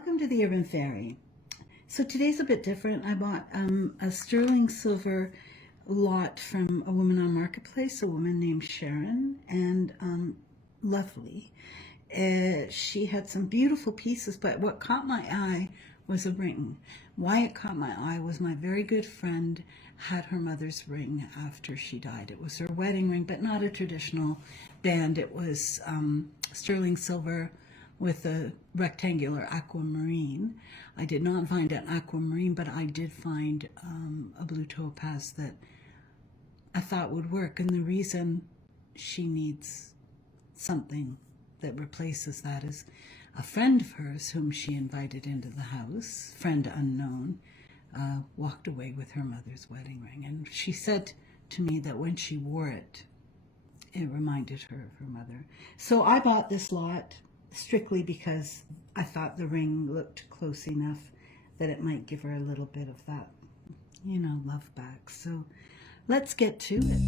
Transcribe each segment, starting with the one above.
Welcome to the Urban Fairy. So today's a bit different. I bought a sterling silver lot from a woman on Marketplace, a woman named Sharon, and lovely. She had some beautiful pieces, but what caught my eye was a ring. Why it caught my eye was my very good friend had her mother's ring after she died. It was her wedding ring, but not a traditional band. It was sterling silver with a rectangular aquamarine. I did not find an aquamarine, but I did find a blue topaz that I thought would work. And the reason she needs something that replaces that is a friend of hers whom she invited into the house, friend unknown, walked away with her mother's wedding ring. And she said to me that when she wore it, it reminded her of her mother. So I bought this lot strictly because I thought the ring looked close enough that it might give her a little bit of that, love back. So let's get to it.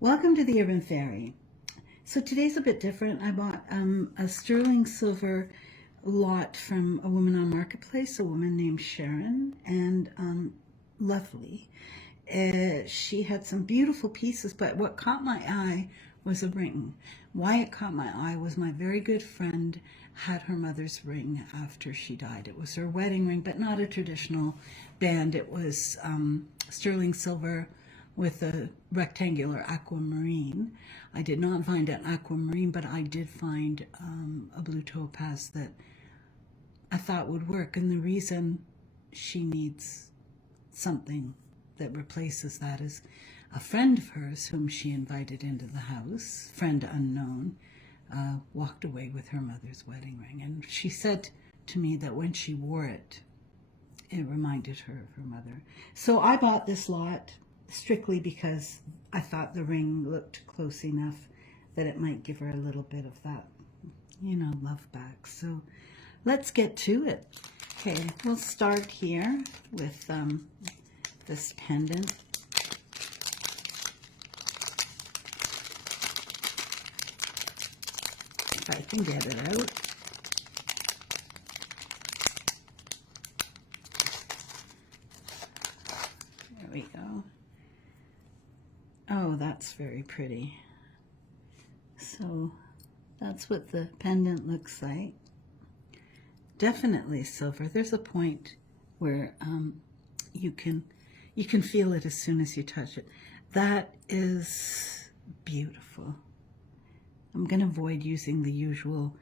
Welcome to the Urban Fairy. So today's a bit different. I bought a sterling silver lot from a woman on Marketplace, a woman named Sharon, and lovely. She had some beautiful pieces, but what caught my eye was a ring. Why it caught my eye was my very good friend had her mother's ring after she died. It was her wedding ring, but not a traditional band. It was sterling silver with a rectangular aquamarine. I did not find an aquamarine, but I did find a blue topaz that I thought would work. And the reason she needs something that replaces that is a friend of hers whom she invited into the house, friend unknown, walked away with her mother's wedding ring. And she said to me that when she wore it, it reminded her of her mother. So I bought this lot strictly because I thought the ring looked close enough that it might give her a little bit of that, love back. So let's get to it. Okay, we'll start here with this pendant. If I can get it out. There we go. Oh, that's very pretty. So that's what the pendant looks like. Definitely silver. There's a point where you can feel it as soon as you touch it. That is beautiful. I'm going to avoid using the usual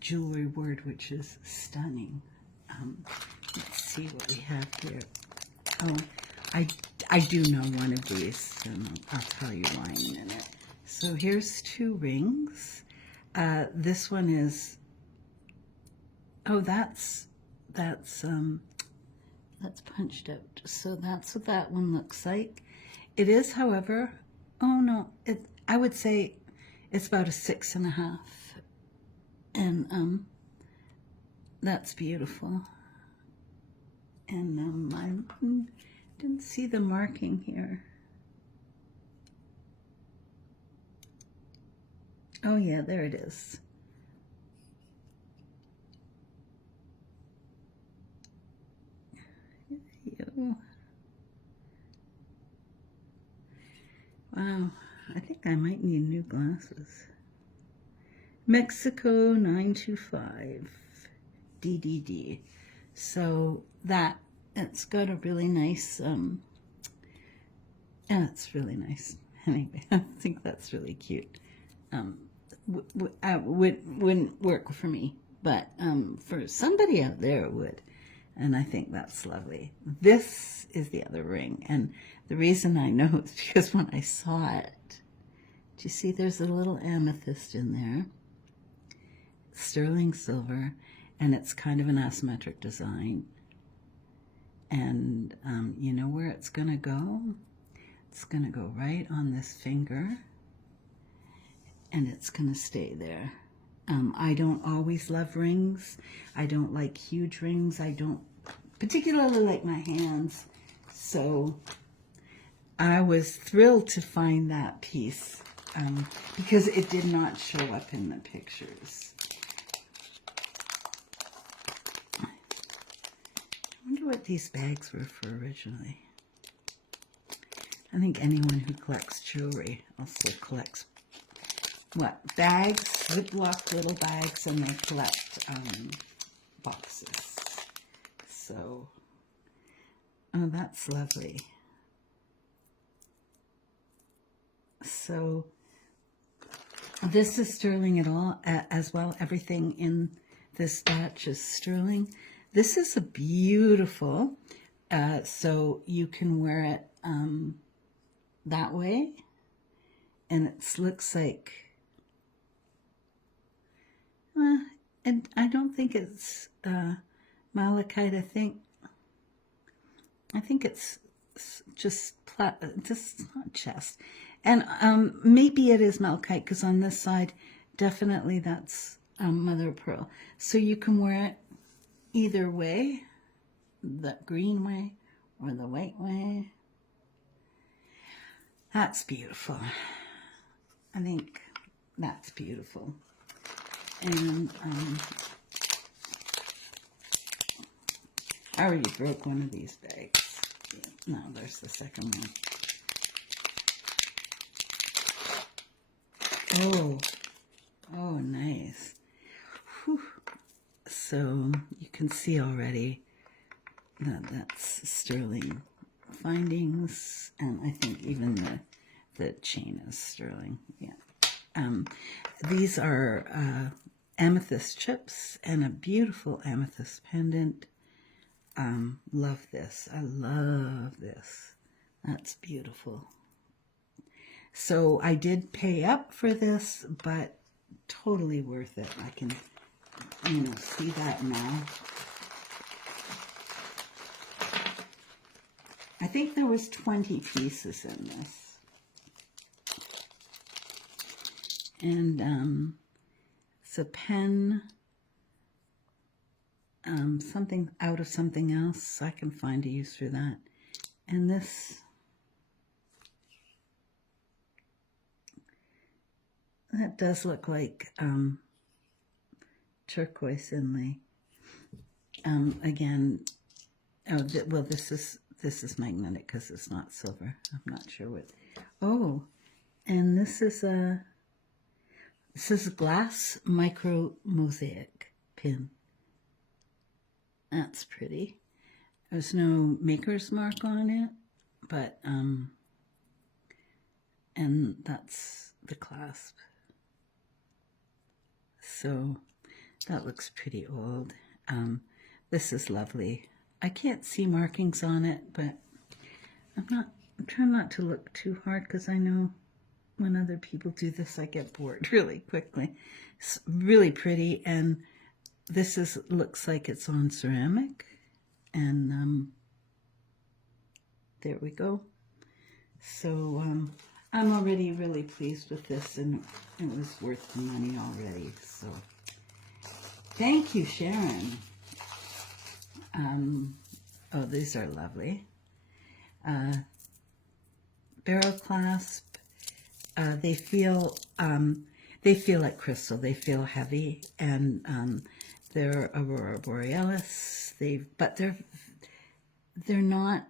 jewelry word, which is stunning. Let's see what we have here. Oh, I do know one of these, and I'll tell you why in a minute. So here's two rings. This one is, oh, that's punched out. So that's what that one looks like. It is, however, oh no, I would say it's about a 6.5, and that's beautiful. And I didn't see the marking here. Oh yeah, there it is. Wow, I think I might need new glasses. Mexico 925 DDD. So it's got a really nice, it's really nice. Anyway, I think that's really cute. Wouldn't work for me, but for somebody out there it would. And I think that's lovely. This is the other ring. And the reason I know is because when I saw it, do you see there's a little amethyst in there? Sterling silver, and it's kind of an asymmetric design. And you know where it's going to go? It's going to go right on this finger. and it's going to stay there. I don't always love rings. I don't like huge rings. I don't particularly like my hands. So I was thrilled to find that piece because it did not show up in the pictures. I wonder what these bags were for originally. I think anyone who collects jewelry also collects what? Bags, Ziploc little bags, and they collect boxes. So, oh, that's lovely. So, this is sterling at all, as well. Everything in this batch is sterling. This is a beautiful, so you can wear it that way. And it looks like, and I don't think it's malachite. I think it's just not chest. And maybe it is malachite, because on this side, definitely that's mother of pearl. So you can wear it either way, the green way or the white way. That's beautiful. I think that's beautiful. And I already broke one of these bags. No, there's the second one. Oh, nice. Whew. So you can see already that that's sterling findings, and I think even the chain is sterling. Yeah. These are amethyst chips and a beautiful amethyst pendant. Love this. I love this. That's beautiful. So I did pay up for this, but totally worth it. I can, see that now. I think there was 20 pieces in this. And it's a pen, something out of something else. I can find a use for that. And this, that does look like turquoise inlay. Again, well, this is magnetic because it's not silver. I'm not sure what. Oh, and this is a glass micro mosaic pin. That's pretty. There's no maker's mark on it, but and that's the clasp. So that looks pretty old. This is lovely. I can't see markings on it, but I'm trying not to look too hard, because I know when other people do this, I get bored really quickly. It's really pretty, and this looks like it's on ceramic, and there we go. So I'm already really pleased with this, and it was worth the money already. So thank you, Sharon. Oh, these are lovely. Barrel clasp. They feel like crystal. They feel heavy, and they're Aurora Borealis. But they're not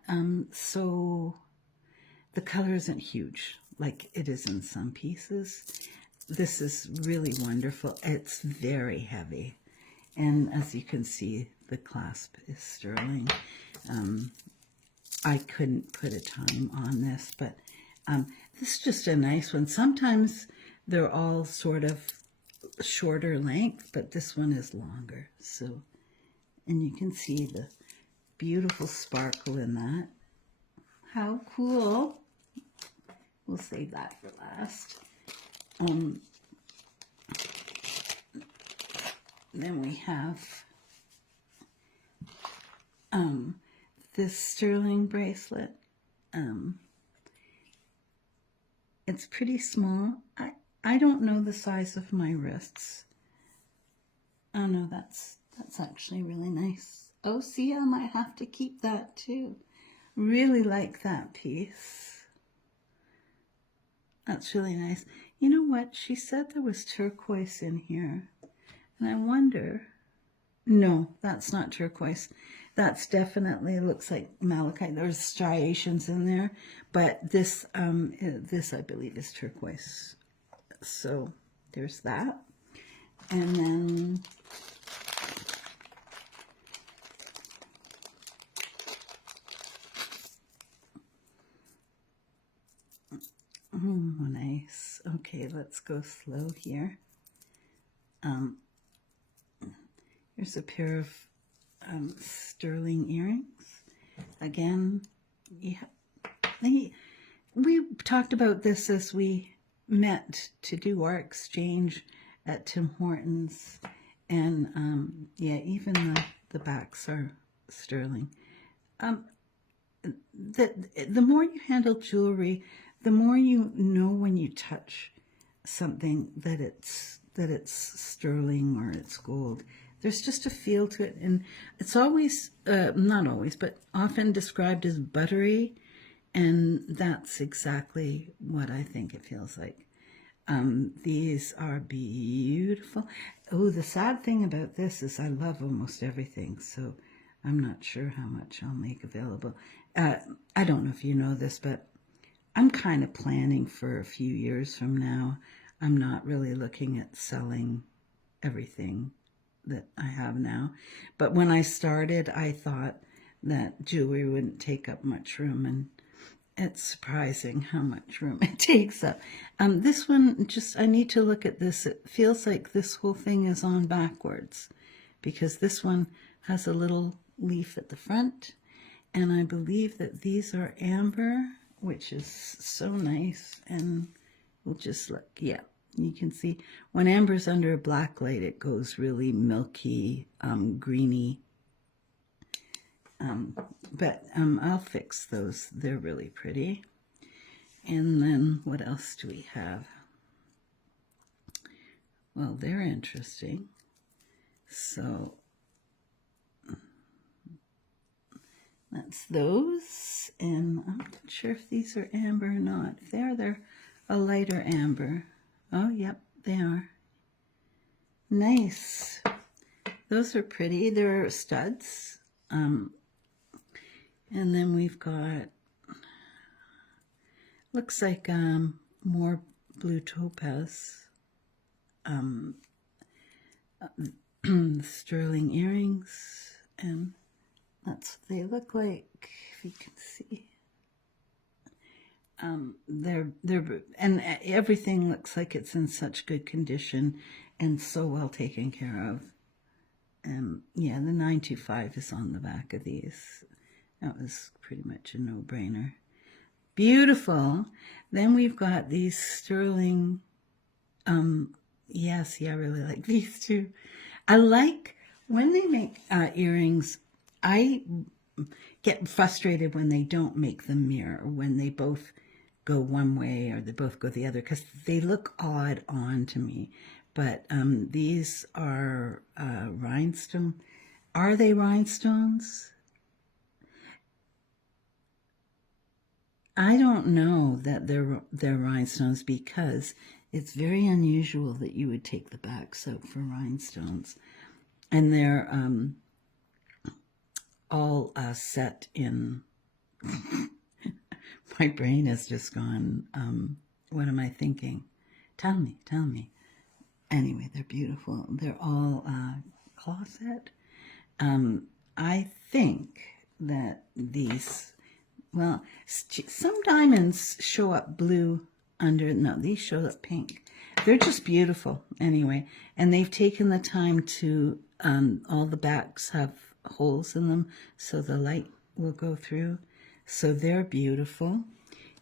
so. The color isn't huge like it is in some pieces. This is really wonderful. It's very heavy, and as you can see, the clasp is sterling. I couldn't put a time on this, but this is just a nice one. Sometimes they're all sort of shorter length, but this one is longer. So, and you can see the beautiful sparkle in that. How cool. We'll save that for last. Then we have this sterling bracelet. It's pretty small. I don't know the size of my wrists. Oh no, that's actually really nice. Oh, see, I might have to keep that too. Really like that piece. That's really nice. You know what? She said there was turquoise in here. And I wonder... No, that's not turquoise. That's definitely looks like malachite. There's striations in there. But this, this I believe is turquoise. So there's that. And then... Oh, nice. Okay, let's go slow here. Here's a pair of sterling earrings. Again, yeah, we talked about this as we met to do our exchange at Tim Hortons. And yeah, even the backs are sterling. The more you handle jewelry, the more you know when you touch something that it's sterling or it's gold. There's just a feel to it, and it's always, not always, but often described as buttery, and that's exactly what I think it feels like. These are beautiful. Oh, the sad thing about this is I love almost everything, so I'm not sure how much I'll make available. I don't know if you know this, but I'm kind of planning for a few years from now. I'm not really looking at selling everything that I have now. But when I started, I thought that jewelry wouldn't take up much room, and it's surprising how much room it takes up. This one, I need to look at this. It feels like this whole thing is on backwards because this one has a little leaf at the front, and I believe that these are amber, which is so nice, and we'll just look. Yeah, you can see when amber's under a black light, it goes really milky, greeny. But I'll fix those. They're really pretty. And then what else do we have? Well, they're interesting. So that's those. And I'm not sure if these are amber or not. If they are, they're a lighter amber. Oh, yep, they are. Nice. Those are pretty. They're studs. And then we've got, looks like more blue topaz. Sterling earrings, and that's what they look like, if you can see. They're and everything looks like it's in such good condition and so well taken care of. Yeah, the 925 is on the back of these. That was pretty much a no-brainer. Beautiful. Then we've got these sterling, yes, yeah, I really like these too. I like when they make earrings, I get frustrated when they don't make them mirror, or when they both go one way or they both go the other, because they look odd on to me. But these are rhinestone. Are they rhinestones? I don't know that they're rhinestones, because it's very unusual that you would take the backs out for rhinestones. And they're all set in... My brain has just gone, what am I thinking? Tell me. Anyway, they're beautiful. They're all cloth set. I think that these... Well, some diamonds show up blue under... No, these show up pink. They're just beautiful anyway. And they've taken the time to... all the backs have holes in them, so the light will go through. So they're beautiful.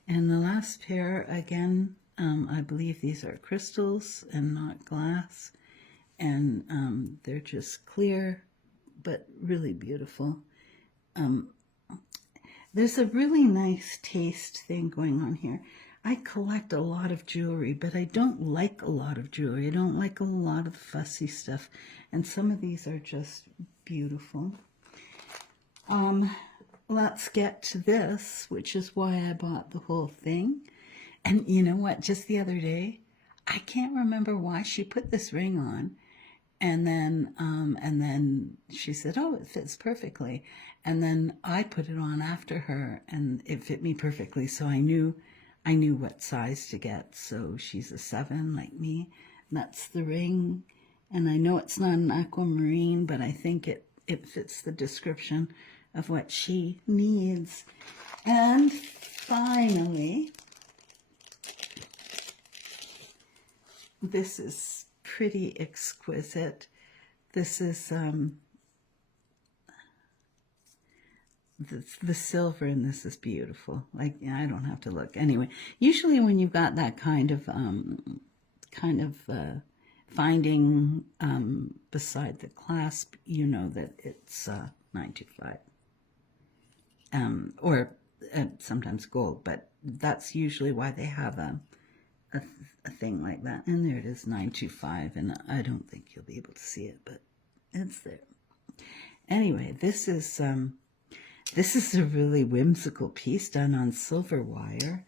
And the last pair, again, I believe these are crystals and not glass. And they're just clear, but really beautiful. There's a really nice taste thing going on here. I collect a lot of jewelry, but I don't like a lot of jewelry. I don't like a lot of fussy stuff. And some of these are just beautiful. Let's get to this, which is why I bought the whole thing. And you know what? Just the other day, I can't remember why she put this ring on. And then she said, "Oh, it fits perfectly." And then I put it on after her, and it fit me perfectly. So I knew what size to get. So she's a 7 like me. That's the ring. And I know it's not an aquamarine, but I think it fits the description of what she needs. And finally, this is pretty exquisite. This is the silver in this is beautiful. Like, I don't have to look. Anyway, usually when you've got that kind of finding beside the clasp, you know that it's 925. Or sometimes gold, but that's usually why they have a thing like that. And there it is, 925, and I don't think you'll be able to see it, but it's there. Anyway, this is a really whimsical piece done on silver wire,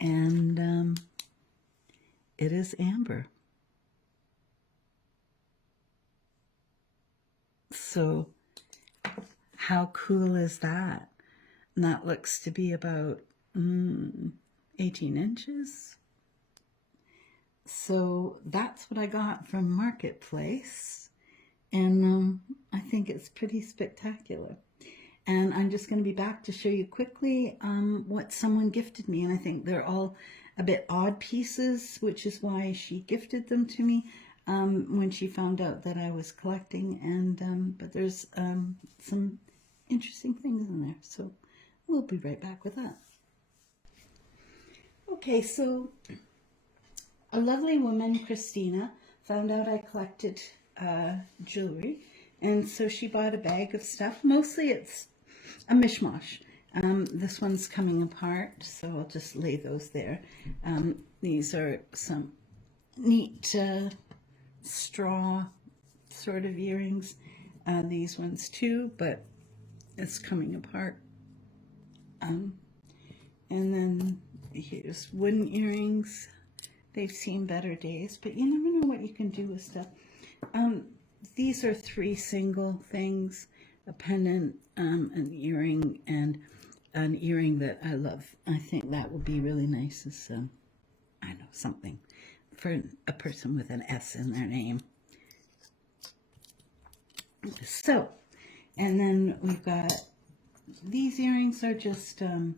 and it is amber. So how cool is that? And that looks to be about 18 inches. So that's what I got from Marketplace, and I think it's pretty spectacular. And I'm just going to be back to show you quickly what someone gifted me, and I think they're all a bit odd pieces, which is why she gifted them to me when she found out that I was collecting. And but there's some interesting things in there, so we'll be right back with that. Okay, so a lovely woman, Christina, found out I collected jewelry, and so she bought a bag of stuff. Mostly it's a mishmash. This one's coming apart, so I'll just lay those there. These are some neat straw sort of earrings. These ones too, but it's coming apart. And then here's wooden earrings. They've seen better days, but you never know what you can do with stuff. These are 3 single things: a pendant, an earring, and an earring that I love. I think that would be really nice as, I know, something for a person with an S in their name. So, and then we've got, these earrings are just, they're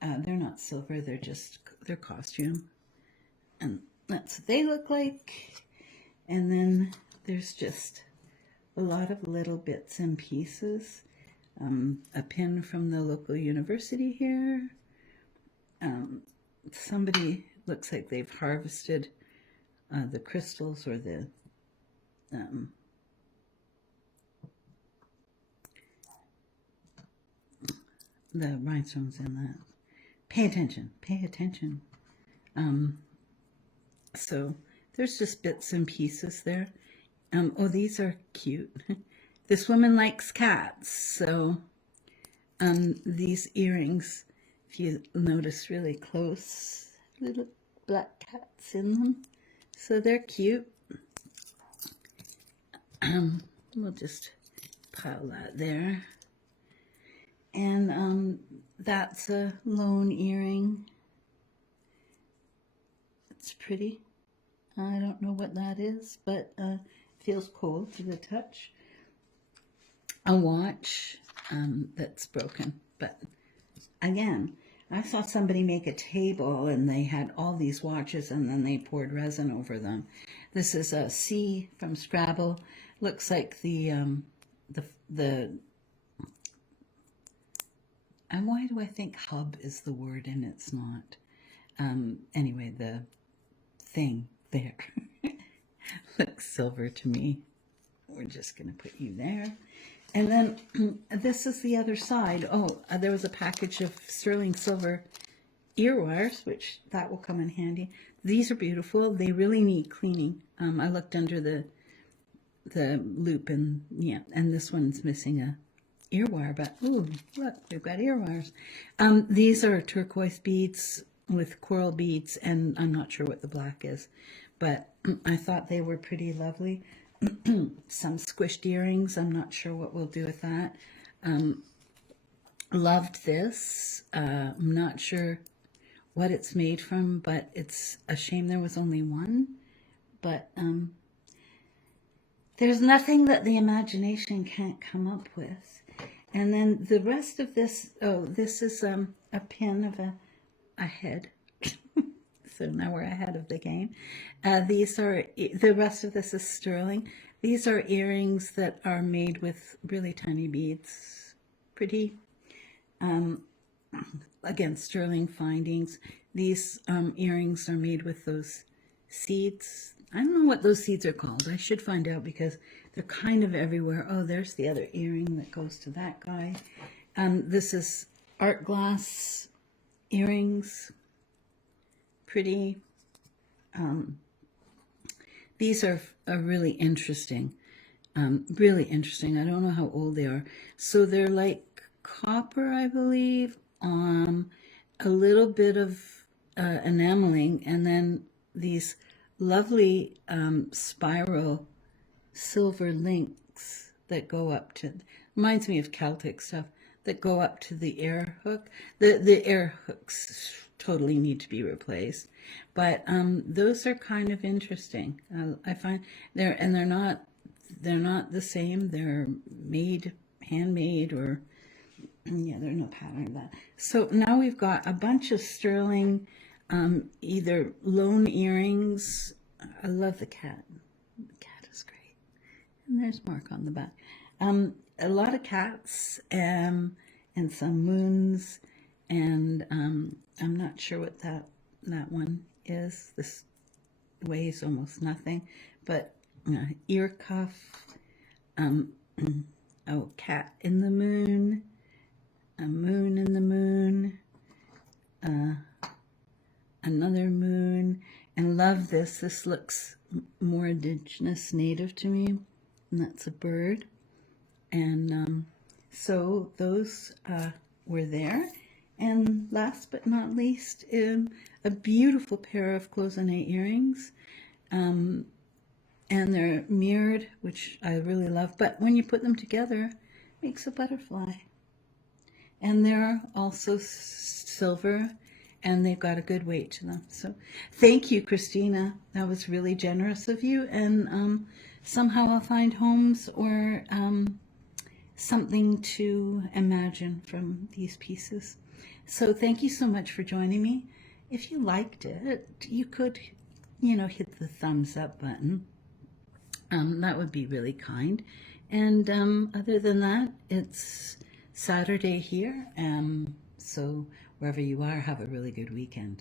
not silver, they're costume. And that's what they look like. And then there's just a lot of little bits and pieces. A pin from the local university here. Somebody looks like they've harvested the crystals or the rhinestones in that. Pay attention, pay attention. So there's just bits and pieces there. Oh, these are cute. This woman likes cats, so these earrings, if you notice really close, little black cats in them. So they're cute. We'll just pile that there. And that's a lone earring. It's pretty. I don't know what that is, but feels cold to the touch. A watch that's broken, but again, I saw somebody make a table and they had all these watches and then they poured resin over them. This is a C from Scrabble. Looks like the and why do I think hub is the word and it's not? Anyway, the thing there looks silver to me. We're just going to put you there. And then this is the other side. Oh, there was a package of sterling silver ear wires, which that will come in handy. These are beautiful. They really need cleaning. I looked under the loop, and yeah, and this one's missing a ear wire, but ooh, look, we've got ear wires. These are turquoise beads with coral beads, and I'm not sure what the black is, but I thought they were pretty lovely. Some squished earrings. I'm not sure what we'll do with that. Loved this. I'm not sure what it's made from, but it's a shame there was only one. But there's nothing that the imagination can't come up with. And then the rest of this, oh, this is a pin of a head. So now we're ahead of the game. These are, the rest of this is sterling. These are earrings that are made with really tiny beads. Pretty, again, sterling findings. These earrings are made with those seeds. I don't know what those seeds are called. I should find out because they're kind of everywhere. Oh, there's the other earring that goes to that guy. This is art glass earrings. Pretty. These are really interesting. Really interesting. I don't know how old they are. So they're like copper, I believe. A little bit of enameling, and then these lovely spiral silver links that go up to, reminds me of Celtic stuff, that go up to the air hook. The air hooks totally need to be replaced, but those are kind of interesting. I find they're not the same. They're made, handmade, or yeah, there's no pattern of that. So now we've got a bunch of sterling, either lone earrings. I love the cat. The cat is great. And there's Mark on the back. A lot of cats, and some moons, and I'm not sure what that one is. This weighs almost nothing, but ear cuff, oh, cat in the moon, a moon in the moon, another moon, and love this. This looks more indigenous, native to me, and that's a bird. And so those were there. And last but not least, a beautiful pair of cloisonné earrings. And they're mirrored, which I really love. But when you put them together, it makes a butterfly. And they're also silver, and they've got a good weight to them. So thank you, Christina. That was really generous of you. And somehow I'll find homes or something to imagine from these pieces. So thank you so much for joining me. If you liked it, you could, hit the thumbs up button. That would be really kind. And other than that, it's Saturday here. So wherever you are, have a really good weekend.